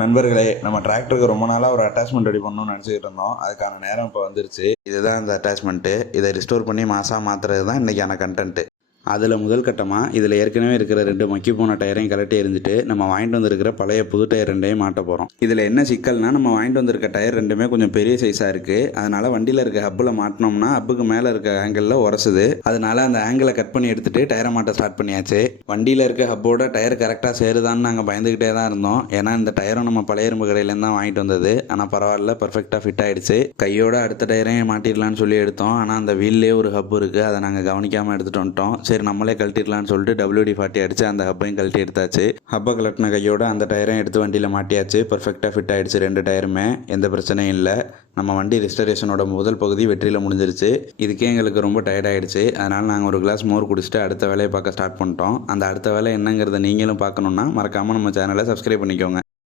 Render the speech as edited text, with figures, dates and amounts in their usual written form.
நண்பர்களே, நம்ம டிராக்டருக்கு ரொம்ப நாளாக ஒரு அட்டாச்மெண்ட் ரெடி பண்ணணும்னு நினச்சிக்கிட்டு இருந்தோம். அதுக்கான நேரம் இப்போ வந்துருச்சு. இதுதான் அந்த அட்டாச்மெண்ட்டு. இதை ரிஸ்டோர் பண்ணி மாசாக மாற்றுறது தான் இன்றைக்கான கண்டென்ட்டு. அதில் முதல் கட்டமாக இதில் ஏற்கனவே இருக்கிற 2 மக்கி போன டயரையும் கலட்டி எரிஞ்சிட்டு நம்ம வாங்கிட்டு வந்திருக்கிற பழைய புது டயர் 2ஐயும் மாட்ட போகிறோம். இதில் என்ன சிக்கல்னா, நம்ம வாங்கிட்டு வந்திருக்க டயர் 2மே கொஞ்சம் பெரிய சைஸாக இருக்குது. அதனால் வண்டியில் இருக்க ஹப்பில் மாட்டினோம்னா ஹப்புக்கு மேலே இருக்க ஆங்கிளில் உரசுது. அதனால் அந்த ஆங்கிளை கட் பண்ணி எடுத்துகிட்டு டயரை மாட்ட ஸ்டார்ட் பண்ணியாச்சு. வண்டியில் இருக்க ஹப்போட டயர் கரெக்டாக சேருதான்னு நாங்கள் பயந்துக்கிட்டே தான் இருந்தோம். ஏன்னா இந்த டயரும் நம்ம பழைய இரும்பு கடையிலேருந்து தான் வாங்கிட்டு வந்தது. ஆனால் பரவாயில்ல, பர்ஃபெக்டாக ஃபிட் ஆகிடுச்சு. கையோட அடுத்த டயரையும் மாட்டிடலான்னு சொல்லி எடுத்தோம். ஆனால் அந்த வீல்லே ஒரு ஹப் இருக்குது. அதை நாங்கள் கவனிக்காமல் எடுத்துகிட்டு வந்துட்டோம். சரி, நம்மளே கழட்டிடலான்னு சொல்லிட்டு WD-40 அடித்து அந்த ஹப்பையும் கழட்டி எடுத்தாச்சு. ஹப்பை கலட்டின கையோட அந்த டயரையும் எடுத்து வண்டியில் மாட்டியாச்சு. பர்ஃபெக்டாக ஃபிட் ஆகிடுச்சு 2 டயருமே. எந்த பிரச்சனையும் இல்லை. நம்ம வண்டி ரெஸ்டரேஷனோட முதல் பகுதி வெற்றியில் முடிஞ்சிருச்சு. இதுக்கே எங்களுக்கு ரொம்ப டயர்ட் ஆகிடுச்சு. அதனால் நாங்கள் ஒரு கிளாஸ் மோர் குடிச்சிட்டு அடுத்த வேலையை பார்க்க ஸ்டார்ட் பண்ணிட்டோம். அந்த அடுத்த வேலை என்னங்கிறத நீங்களும் பார்க்கணுன்னா மறக்காமல் நம்ம சேனலை சப்ஸ்கிரைப் பண்ணிக்கோங்க.